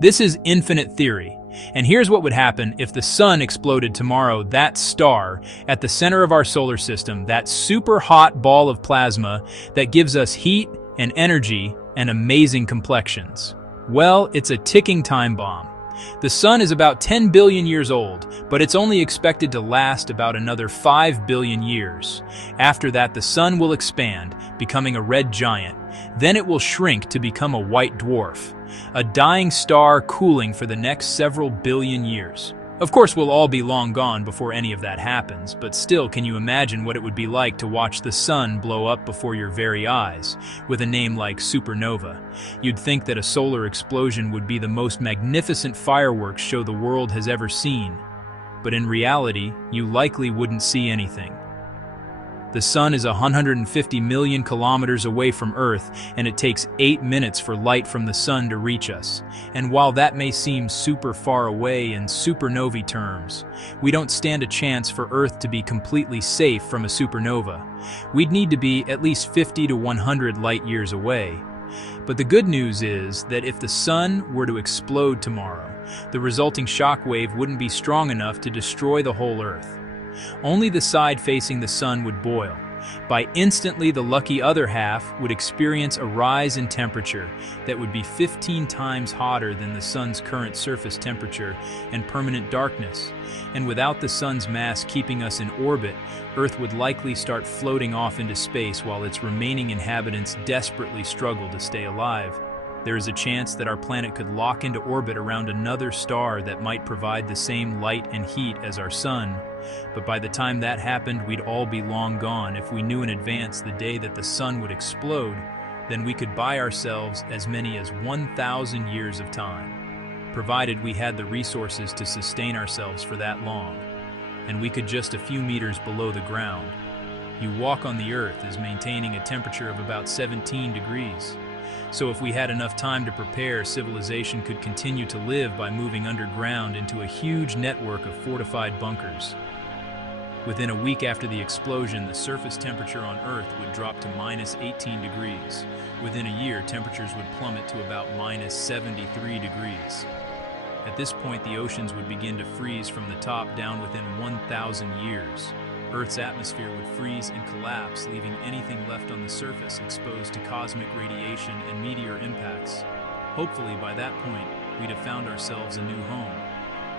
This is infinite theory, and here's what would happen if the sun exploded tomorrow. That star at the center of our solar system, that super hot ball of plasma that gives us heat and energy and amazing complexions. Well, it's a ticking time bomb. The sun is about 10 billion years old, but it's only expected to last about another 5 billion years. After that, the sun will expand, becoming a red giant. Then it will shrink to become a white dwarf, a dying star cooling for the next several billion years. Of course, we'll all be long gone before any of that happens, but still, can you imagine what it would be like to watch the sun blow up before your very eyes, with a name like supernova? You'd think that a solar explosion would be the most magnificent fireworks show the world has ever seen. But in reality, you likely wouldn't see anything. The sun is 150 million kilometers away from Earth, and it takes 8 minutes for light from the sun to reach us. And while that may seem super far away in supernovae terms, we don't stand a chance for Earth to be completely safe from a supernova. We'd need to be at least 50 to 100 light years away. But the good news is that if the sun were to explode tomorrow, the resulting shock wave wouldn't be strong enough to destroy the whole Earth. Only the side facing the sun would boil. By instantly, the lucky other half would experience a rise in temperature that would be 15 times hotter than the sun's current surface temperature and permanent darkness. And without the sun's mass keeping us in orbit, Earth would likely start floating off into space while its remaining inhabitants desperately struggle to stay alive. There is a chance that our planet could lock into orbit around another star that might provide the same light and heat as our sun. But by the time that happened, we'd all be long gone. If we knew in advance the day that the sun would explode, then we could buy ourselves as many as 1,000 years of time, provided we had the resources to sustain ourselves for that long. And we could just a few meters below the ground. You walk on the Earth is maintaining a temperature of about 17 degrees. So if we had enough time to prepare, civilization could continue to live by moving underground into a huge network of fortified bunkers. Within a week after the explosion, the surface temperature on Earth would drop to minus 18 degrees. Within a year, temperatures would plummet to about minus 73 degrees. At this point, the oceans would begin to freeze from the top down within 1,000 years. Earth's atmosphere would freeze and collapse, leaving anything left on the surface exposed to cosmic radiation and meteor impacts. Hopefully, by that point, we'd have found ourselves a new home.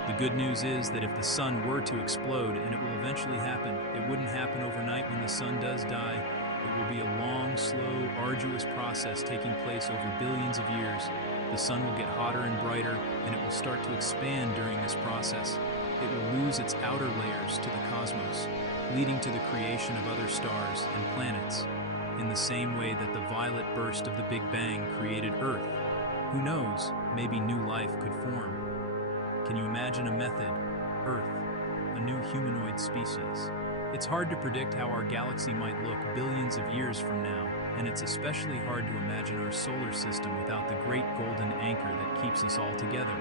The good news is that if the sun were to explode, and it will eventually happen, it wouldn't happen overnight when the sun does die. It will be a long, slow, arduous process taking place over billions of years. The sun will get hotter and brighter, and it will start to expand during this process. It will lose its outer layers to the cosmos, leading to the creation of other stars and planets, in the same way that the violet burst of the Big Bang created Earth. Who knows, maybe new life could form. Can you imagine a method, Earth, a new humanoid species? It's hard to predict how our galaxy might look billions of years from now, and it's especially hard to imagine our solar system without the great golden anchor that keeps us all together.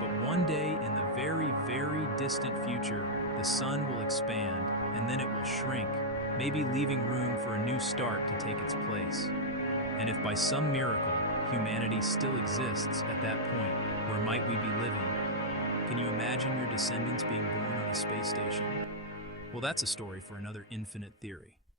But one day in the very, very distant future, the sun will expand, and then it will shrink, maybe leaving room for a new start to take its place. And if by some miracle, humanity still exists at that point, where might we be living? Can you imagine your descendants being born on a space station? Well, that's a story for another infinite theory.